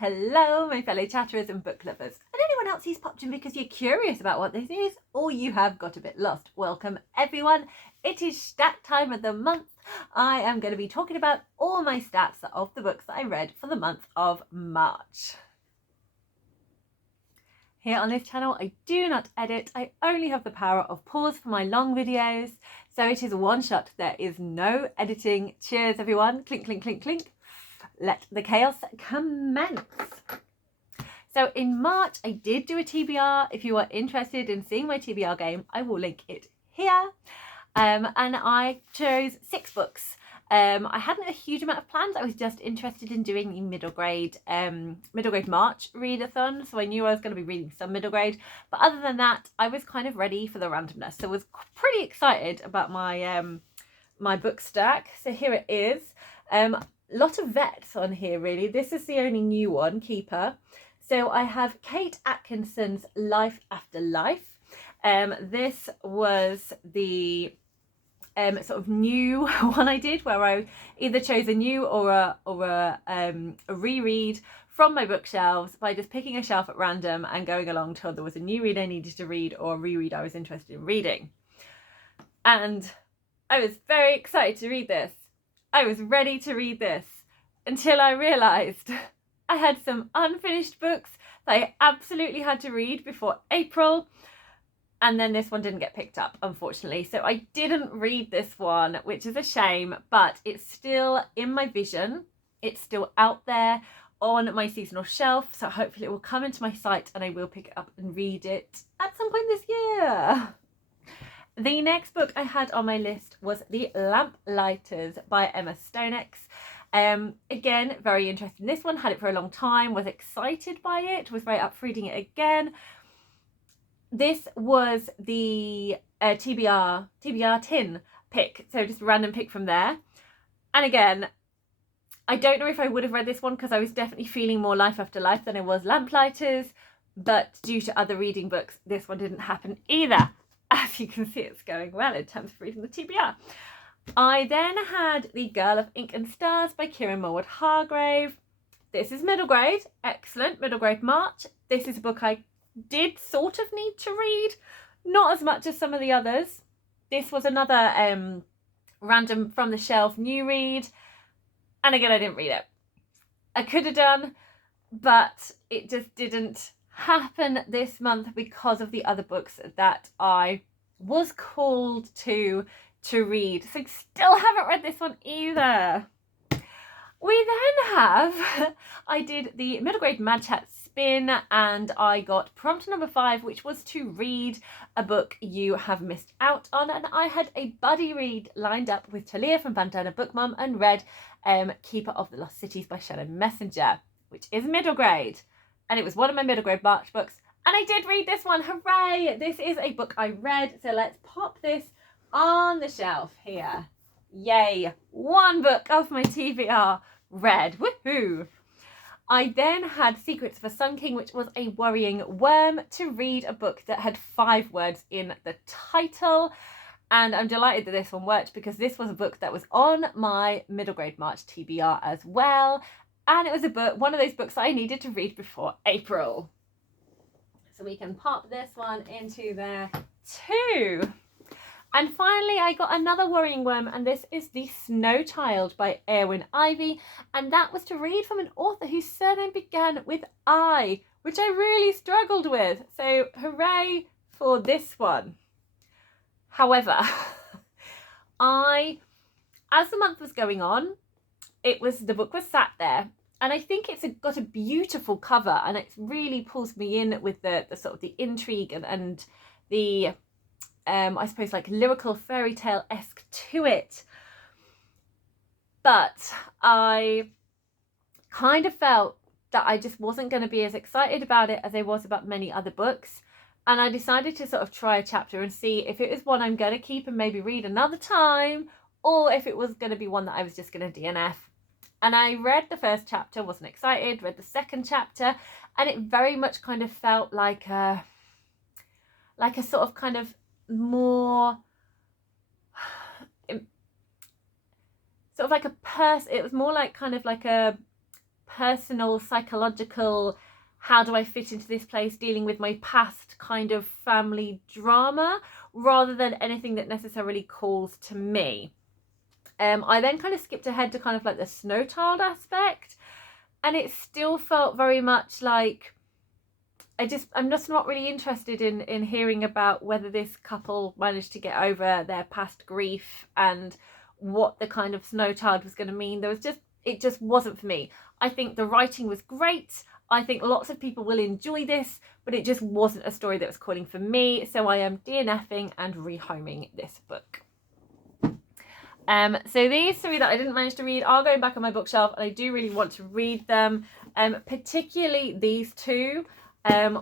Hello, my fellow chatterers and book lovers, and anyone else who's popped in because you're curious about what this is, or you have got a bit lost. Welcome, everyone. It is stat time of the month. I am going to be talking about all my stats of the books that I read for the month of March. Here on this channel, I do not edit. I only have the power of pause for my long videos. So it is a one shot. There is no editing. Cheers, everyone. Clink, clink, clink, clink. Let the chaos commence. So in March, I did do a TBR. If you are interested in seeing my TBR game, I will link it here. And I chose 6 books. I hadn't a huge amount of plans. I was just interested in doing the Middlegrade March readathon. So I knew I was going to be reading some middle grade. But other than that, I was kind of ready for the randomness. So I was pretty excited about my my book stack. So here it is. Lot of vets on here, really. This is the only new one, Keeper. So I have Kate Atkinson's Life After Life. This was the sort of new one I did, where I either chose a new or a reread from my bookshelves by just picking a shelf at random and going along till there was a new read I needed to read or a reread I was interested in reading. And I was very excited to read this. I was ready to read this until I realised I had some unfinished books that I absolutely had to read before April, and then this one didn't get picked up, unfortunately. So I didn't read this one, which is a shame, but it's still in my vision. It's still out there on my seasonal shelf, so hopefully it will come into my sight and I will pick it up and read it at some point this year. The next book I had on my list was The Lamplighters by Emma Stonex. Again, very interested in this one, had it for a long time, was excited by it, was very up for reading it again. This was the TBR tin pick, so just a random pick from there. And again, I don't know if I would have read this one because I was definitely feeling more Life After Life than I was Lamplighters, but due to other reading books, this one didn't happen either. As you can see, it's going well in terms of reading the TBR. I then had The Girl of Ink and Stars by Kieran Morwood Hargrave. This is middle grade. Excellent. Middlegrade March. This is a book I did sort of need to read. Not as much as some of the others. This was another random from the shelf new read. And again, I didn't read it. I could have done, but it just didn't happen this month because of the other books that I was called to read. So I still haven't read this one either. We then have, I did the Middlegrade March spin and I got prompt number 5, which was to read a book you have missed out on, and I had a buddy read lined up with Talia from Bandana Book Mum and read Keeper of the Lost Cities by Shannon Messenger, which is middle grade. And it was one of my Middlegrade March books. And I did read this one. Hooray! This is a book I read. So let's pop this on the shelf here. Yay! One book of my TBR read. Woohoo! I then had Secrets of a Sun King, which was a worrying worm, to read a book that had 5 words in the title. And I'm delighted that this one worked because this was a book that was on my Middlegrade March TBR as well. And it was a book, one of those books that I needed to read before April. So we can pop this one into there too. And finally, I got another worrying worm, and this is The Snow Child by Erwin Ivey. And that was to read from an author whose surname began with I, which I really struggled with. So hooray for this one. However, as the month was going on, the book was sat there. And I think it's got a beautiful cover, and it really pulls me in with the sort of the intrigue and the, I suppose, like lyrical fairy tale-esque to it. But I kind of felt that I just wasn't going to be as excited about it as I was about many other books. And I decided to sort of try a chapter and see if it was one I'm going to keep and maybe read another time, or if it was going to be one that I was just going to DNF. And I read the first chapter, wasn't excited, read the second chapter, and it very much kind of felt like a sort of kind of more, sort of like a it was more like kind of like a personal, psychological, how do I fit into this place, dealing with my past kind of family drama, rather than anything that necessarily calls to me. I then kind of skipped ahead to kind of like the snow child aspect, and it still felt very much like I'm just not really interested in hearing about whether this couple managed to get over their past grief and what the kind of snow child was going to mean. It just wasn't for me. I think the writing was great. I think lots of people will enjoy this, but it just wasn't a story that was calling for me. So I am DNFing and rehoming this book. So these three that I didn't manage to read are going back on my bookshelf, and I do really want to read them. Particularly these two.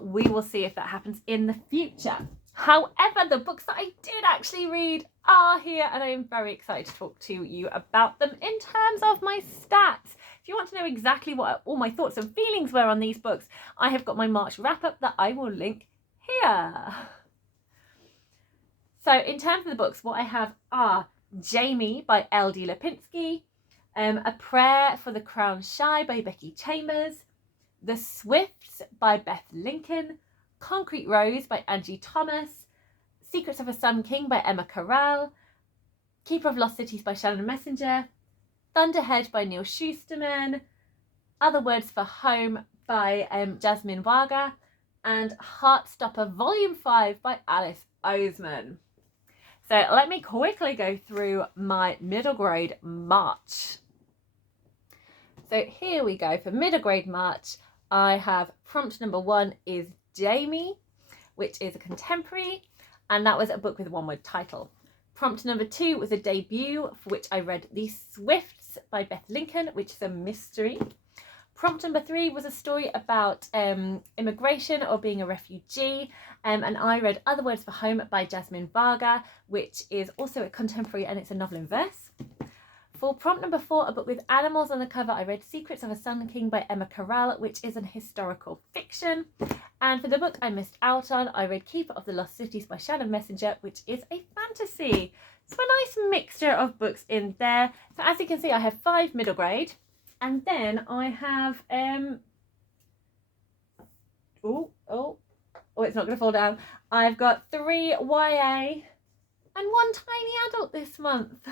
We will see if that happens in the future. However, the books that I did actually read are here, and I am very excited to talk to you about them in terms of my stats. If you want to know exactly what all my thoughts and feelings were on these books, I have got my March wrap-up that I will link here. So in terms of the books, what I have are Jamie by L.D. Lipinski, A Prayer for the Crown Shy by Becky Chambers, The Swifts by Beth Lincoln, Concrete Rose by Angie Thomas, Secrets of a Sun King by Emma Corral, Keeper of Lost Cities by Shannon Messenger, Thunderhead by Neil Schusterman, Other Words for Home by Jasmine Varga, and Heartstopper Volume 5 by Alice Oseman. So let me quickly go through my middle grade March. So here we go. For middle grade March, I have prompt number 1 is Jamie, which is a contemporary, and that was a book with a one-word title. Prompt number 2 was a debut, for which I read The Swifts by Beth Lincoln, which is a mystery. Prompt number 3 was a story about immigration or being a refugee, and I read Other Words for Home by Jasmine Varga, which is also a contemporary, and it's a novel in verse. For prompt number 4, a book with animals on the cover, I read Secrets of a Sun King by Emma Corral, which is an historical fiction. And for the book I missed out on, I read Keeper of the Lost Cities by Shannon Messenger, which is a fantasy. So a nice mixture of books in there. So as you can see, I have 5 middle grade. And then I have, it's not going to fall down. I've got 3 YA and 1 tiny adult this month.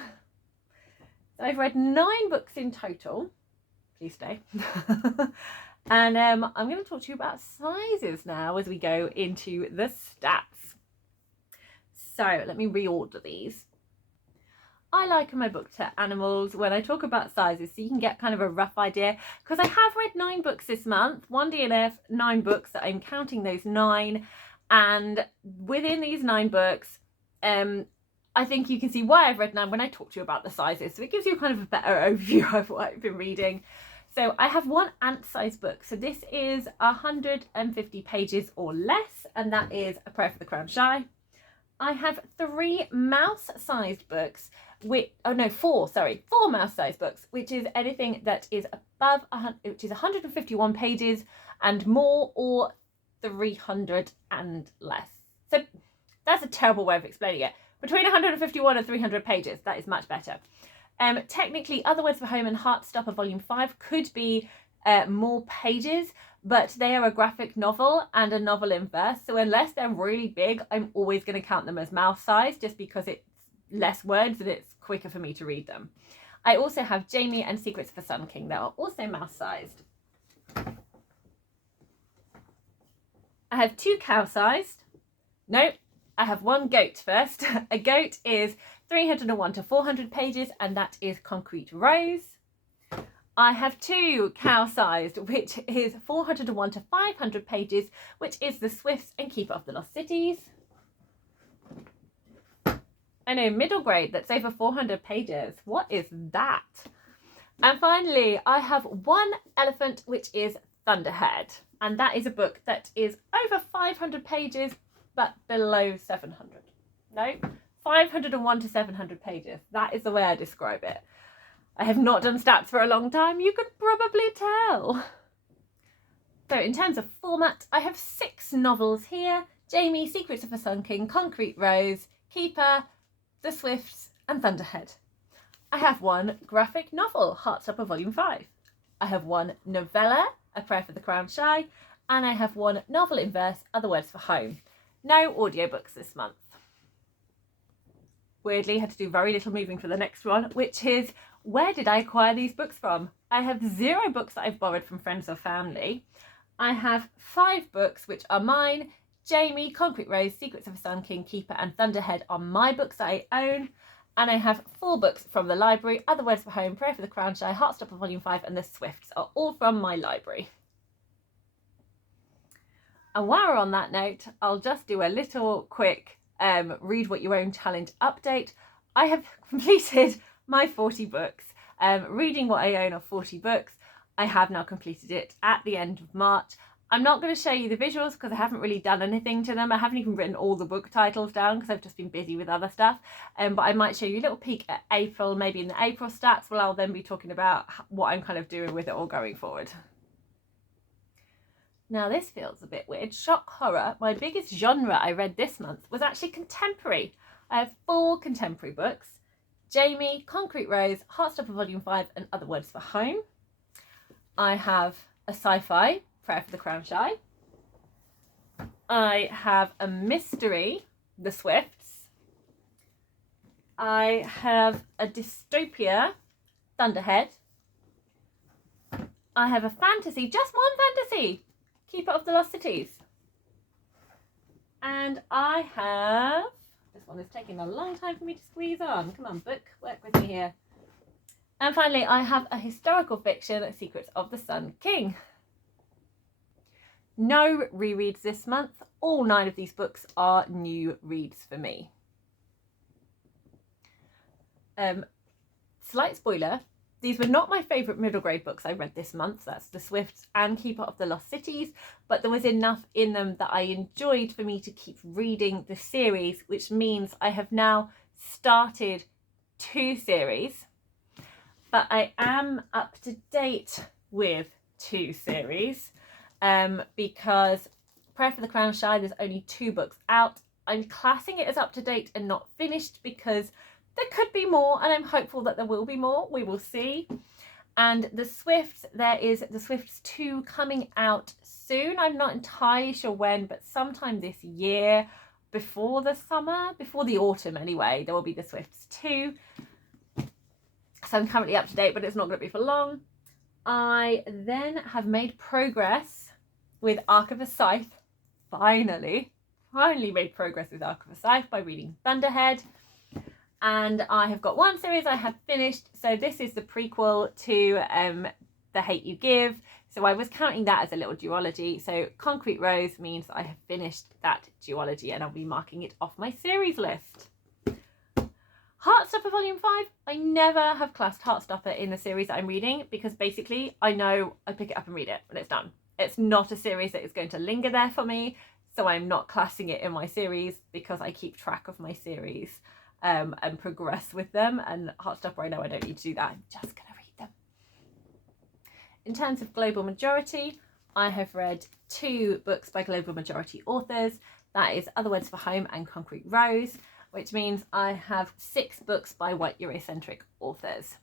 So I've read 9 books in total. Please stay. And I'm going to talk to you about sizes now as we go into the stats. So let me reorder these. I liken my book to animals when I talk about sizes, so you can get kind of a rough idea, because I have read 9 books this month, 1 DNF, 9 books, that I'm counting those 9, and within these 9 books, I think you can see why I've read 9 when I talk to you about the sizes, so it gives you kind of a better overview of what I've been reading. So I have 1 ant-sized book, so this is 150 pages or less, and that is A Prayer for the Crown Shy. I have 3 mouse-sized books, 4 mouse-sized books, which is anything that is above, which is 151 pages and more, or 300 and less. So that's a terrible way of explaining it. Between 151 and 300 pages, that is much better. Technically, Other Words for Home and Heartstopper Volume 5 could be more pages, but they are a graphic novel and a novel in verse, so unless they're really big, I'm always going to count them as mouse size, just because it's less words and it's quicker for me to read them. I also have Jamie and Secrets of a Sun King that are also mouse sized. I have 2 cow sized. Nope, I have 1 goat first. A goat is 301 to 400 pages, and that is Concrete Rose. I have 2 cow-sized, which is 401 to 500 pages, which is The Swifts and Keeper of the Lost Cities. I know, middle grade, that's over 400 pages. What is that? And finally, I have 1 elephant, which is Thunderhead. And that is a book that is over 500 pages, but below 700. No, 501 to 700 pages. That is the way I describe it. I have not done stats for a long time, you could probably tell. So in terms of format, I have 6 novels here. Jamie, Secrets of a Sun King, Concrete Rose, Keeper, The Swifts, and Thunderhead. I have 1 graphic novel, Heartstopper Volume 5. I have one novella, A Prayer for the Crown Shy, and I have one novel in verse, Other Words for Home. No audiobooks this month. Weirdly, had to do very little moving for the next one, which is, where did I acquire these books from? I have 0 books that I've borrowed from friends or family. I have 5 books which are mine. Jamie, Concrete Rose, Secrets of a Sun King, Keeper and Thunderhead are my books that I own. And I have 4 books from the library. Other Words for Home, Prayer for the Crown Shy, Heartstopper Volume 5 and The Swifts are all from my library. And while we're on that note, I'll just do a little quick read what you own challenge update. I have completed my 40 books. Reading what I own of 40 books. I have now completed it at the end of March. I'm not going to show you the visuals because I haven't really done anything to them. I haven't even written all the book titles down because I've just been busy with other stuff. But I might show you a little peek at April, maybe in the April stats, where I'll then be talking about what I'm kind of doing with it all going forward. Now this feels a bit weird. Shock horror, my biggest genre I read this month was actually contemporary. I have 4 contemporary books. Jamie, Concrete Rose, Heartstopper Volume 5 and Other Words for Home. I have a sci-fi, Prayer for the Crown Shy. I have a mystery, The Swifts. I have a dystopia, Thunderhead. I have a fantasy, just one fantasy, Keeper of the Lost Cities. And I have, this one is taking a long time for me to squeeze on. Come on, book, work with me here. And finally, I have a historical fiction, Secrets of the Sun King. No rereads this month. All 9 of these books are new reads for me. Slight spoiler, these were not my favourite middle grade books I read this month. That's The Swifts and Keeper of the Lost Cities, but there was enough in them that I enjoyed for me to keep reading the series, which means I have now started 2 series, but I am up to date with 2 series. Because Prayer for the Crown Shy, there's only 2 books out. I'm classing it as up to date and not finished because there could be more, and I'm hopeful that there will be more. We will see. And The Swifts, there is The Swifts 2 coming out soon. I'm not entirely sure when, but sometime this year, before the summer, before the autumn anyway, there will be The Swifts 2. So I'm currently up to date, but it's not going to be for long. I then have made progress with Arc of a Scythe. Finally made progress with Arc of a Scythe by reading Thunderhead. And I have got 1 series I have finished. So this is the prequel to The Hate You Give. So I was counting that as a little duology. So Concrete Rose means I have finished that duology and I'll be marking it off my series list. Heartstopper Volume 5, I never have classed Heartstopper in the series that I'm reading because basically I know I pick it up and read it and it's done. It's not a series that is going to linger there for me, so I'm not classing it in my series because I keep track of my series and progress with them, and Heartstopper I know I don't need to do that, I'm just going to read them. In terms of global majority, I have read 2 books by global majority authors, that is Other Words for Home and Concrete Rose, which means I have 6 books by white Eurocentric authors.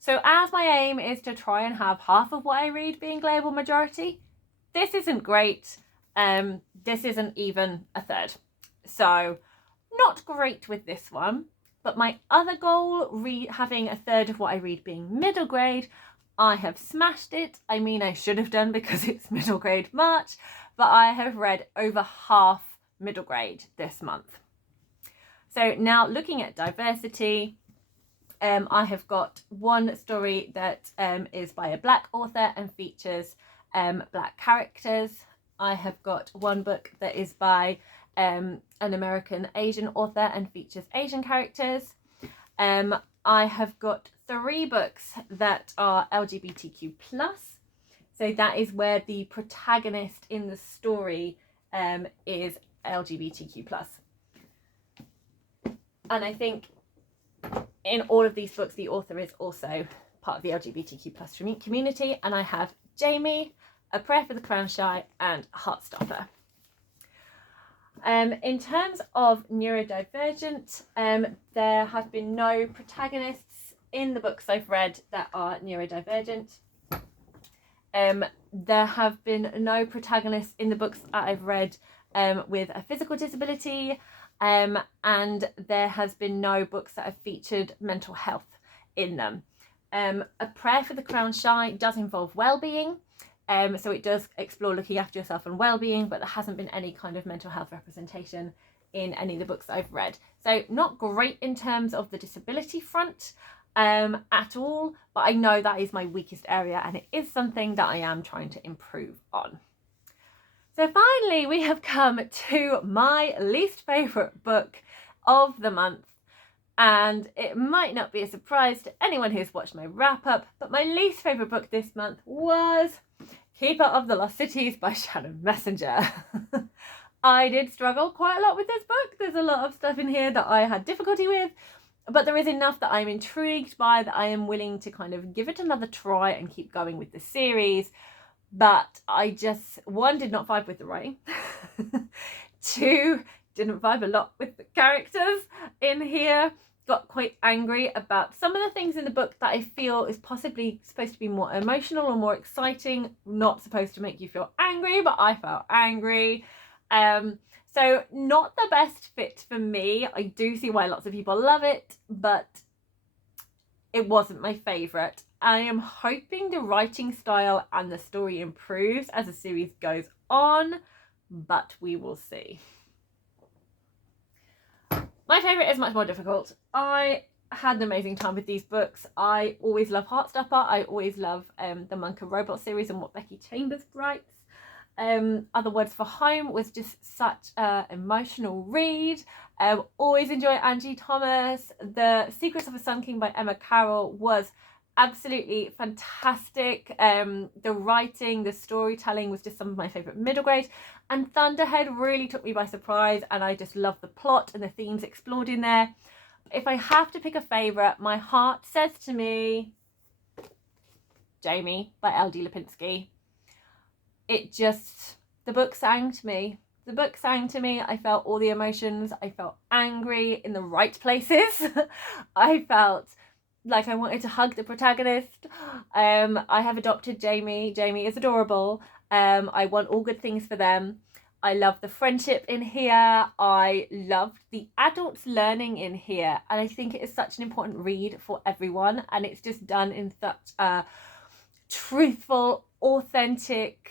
So as my aim is to try and have half of what I read being global majority, this isn't great. This isn't even a third. So not great with this one. But my other goal, having a third of what I read being middle grade, I have smashed it. I mean, I should have done because it's Middle Grade March, but I have read over half middle grade this month. So now looking at diversity, I have got 1 story that is by a black author and features black characters. I have got 1 book that is by an American Asian author and features Asian characters. I have got 3 books that are LGBTQ+. So that is where the protagonist in the story is LGBTQ+. And I think in all of these books, the author is also part of the LGBTQ+ community. And I have Jamie, A Prayer for the Crown Shy, and Heartstopper. In terms of neurodivergent, there have been no protagonists in the books I've read that are neurodivergent. There have been no protagonists in the books that I've read with a physical disability, and there has been no books that have featured mental health in them. A Prayer for the Crown Shy does involve well-being, so it does explore looking after yourself and well-being, but there hasn't been any kind of mental health representation in any of the books that I've read. So not great in terms of the disability front at all, but I know that is my weakest area, and it is something that I am trying to improve on. So finally, we have come to my least favourite book of the month, and it might not be a surprise to anyone who's watched my wrap up, but my least favourite book this month was Keeper of the Lost Cities by Shannon Messenger. I did struggle quite a lot with this book. There's a lot of stuff in here that I had difficulty with, but there is enough that I'm intrigued by that I am willing to kind of give it another try and keep going with the series. But I just, one, did not vibe with the writing. Two, didn't vibe a lot with the characters in here. Got quite angry about some of the things in the book that I feel is possibly supposed to be more emotional or more exciting. Not supposed to make you feel angry, but I felt angry. So not the best fit for me. I do see why lots of people love it, but it wasn't my favourite. I am hoping the writing style and the story improves as the series goes on, but we will see. My favourite is much more difficult. I had an amazing time with these books. I always love Heartstopper. I always love the Monk and Robot series and what Becky Chambers writes. Other Words for Home was just such an emotional read. Always enjoy Angie Thomas. The Secrets of a Sun King by Emma Carroll was absolutely fantastic. The writing, the storytelling was just some of my favourite middle grade. And Thunderhead really took me by surprise, and I just love the plot and the themes explored in there. If I have to pick a favourite, my heart says to me Jamie by L.D. Lipinski. It just, the book sang to me. The book sang to me. I felt all the emotions. I felt angry in the right places. I felt like I wanted to hug the protagonist. I have adopted Jamie. Jamie is adorable. I want all good things for them. I love the friendship in here. I loved the adults learning in here. And I think it is such an important read for everyone. And it's just done in such a truthful, authentic,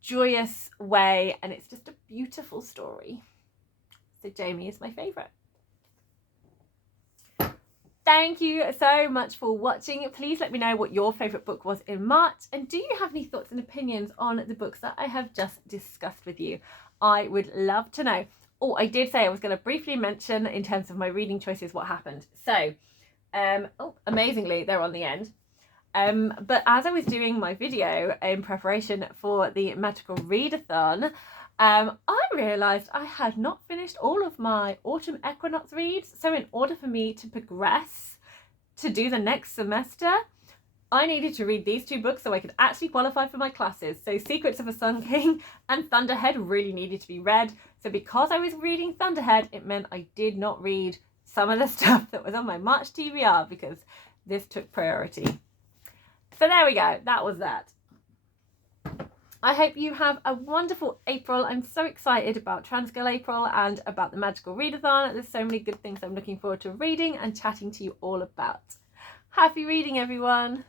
joyous way. And it's just a beautiful story. So Jamie is my favourite. Thank you so much for watching. Please let me know what your favourite book was in March, and do you have any thoughts and opinions on the books that I have just discussed with you? I would love to know. Oh, I did say I was going to briefly mention in terms of my reading choices what happened. So, amazingly, they're on the end. But as I was doing my video in preparation for the Magical Readathon, I realised I had not finished all of my autumn equinox reads. So in order for me to progress to do the next semester, I needed to read these two books so I could actually qualify for my classes. So Secrets of a Sun King and Thunderhead really needed to be read. So because I was reading Thunderhead, it meant I did not read some of the stuff that was on my March TBR because this took priority. So there we go. That was that. I hope you have a wonderful April. I'm so excited about Transgirl April and about the Magical Readathon. There's so many good things I'm looking forward to reading and chatting to you all about. Happy reading, everyone.